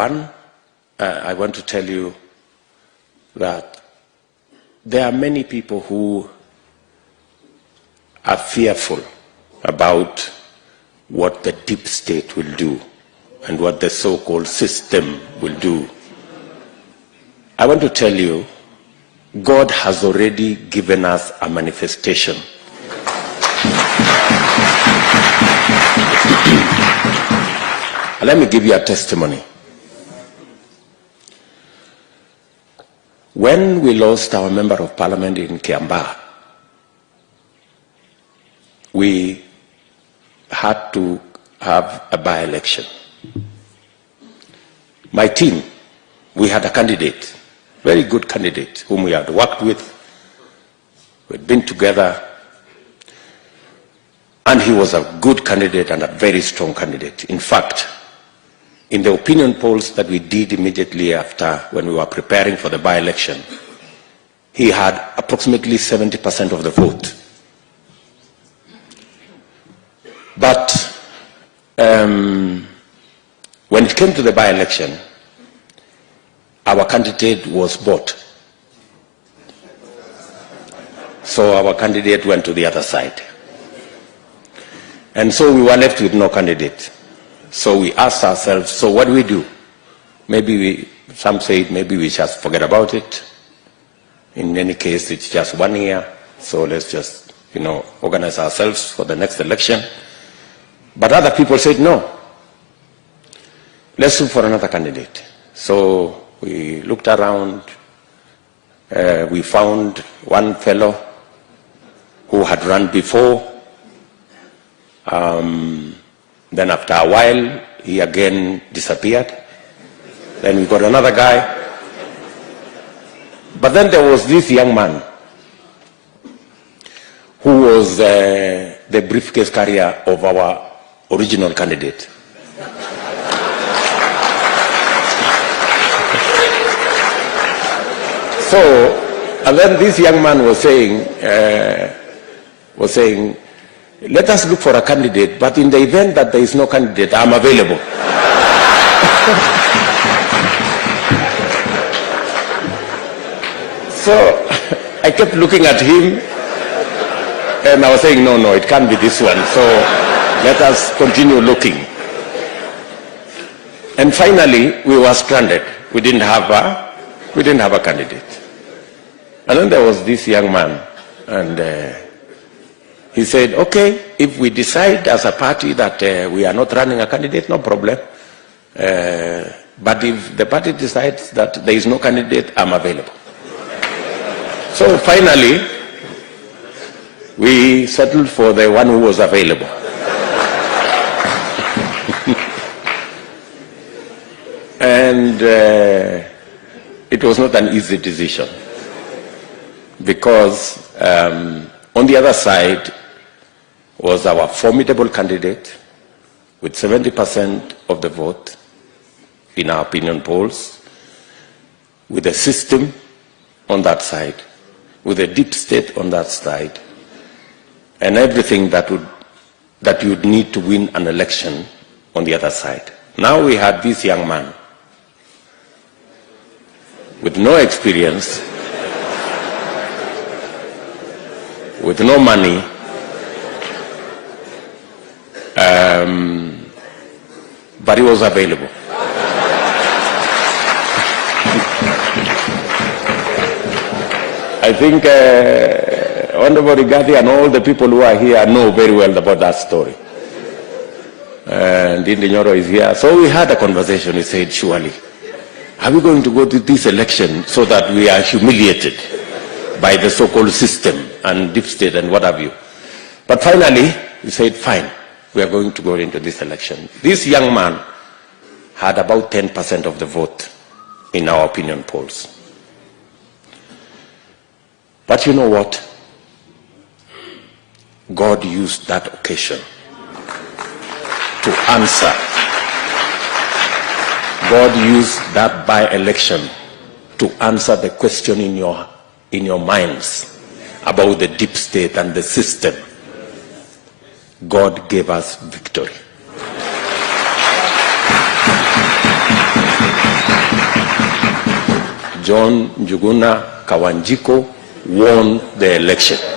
one, I want to tell you that there are many people who are fearful about what the deep state will do and what the so-called system will do. I want to tell you, God has already given us a manifestation. Let me give you a testimony. When we lost our member of parliament in Kiambaa, we had to have a by-election. My team, we had a candidate, very good candidate, whom we had worked with. We'd been together, and he was a good candidate and a very strong candidate. In fact, in the opinion polls that we did immediately after, when we were preparing for the by-election, he had approximately 70% of the vote. But when it came to the by-election, our candidate was bought. So our candidate went to the other side. And so we were left with no candidate. So we asked ourselves, so what do we do? Maybe some say maybe we just forget about it. In any case, it's just 1 year. So let's just, organize ourselves for the next election. But other people said, no, let's look for another candidate. So we looked around. We found one fellow who had run before. Then after a while, he again disappeared. Then we got another guy. But then there was this young man who was the briefcase carrier of our original candidate. So, and then this young man was saying, let us look for a candidate, but in the event that there is no candidate, I'm available. So I kept looking at him, and I was saying, no, it can't be this one. So let us continue looking. And finally, we were stranded. We didn't have a candidate. And then there was this young man, and he said, okay, if we decide as a party that we are not running a candidate, no problem. But if the party decides that there is no candidate, I'm available. So finally, we settled for the one who was available. And it was not an easy decision, because on the other side was our formidable candidate with 70% of the vote in our opinion polls, with a system on that side, with a deep state on that side, and everything that you'd need to win an election on the other side. Now we had this young man with no experience, with no money, but he was available. I think Honorable Rigathi and all the people who are here know very well about that story. And Ndindi Nyoro is here. So we had a conversation. He said, surely, are we going to go to this election so that we are humiliated by the so-called system and deep state and what have you? But finally, he said, fine, we are going to go into this election. This young man had about 10% of the vote in our opinion polls. But you know what? God used that occasion to answer. God used that by-election to answer the question in your minds about the deep state and the system. God gave us victory. John Njuguna Ka-wanjiku won the election.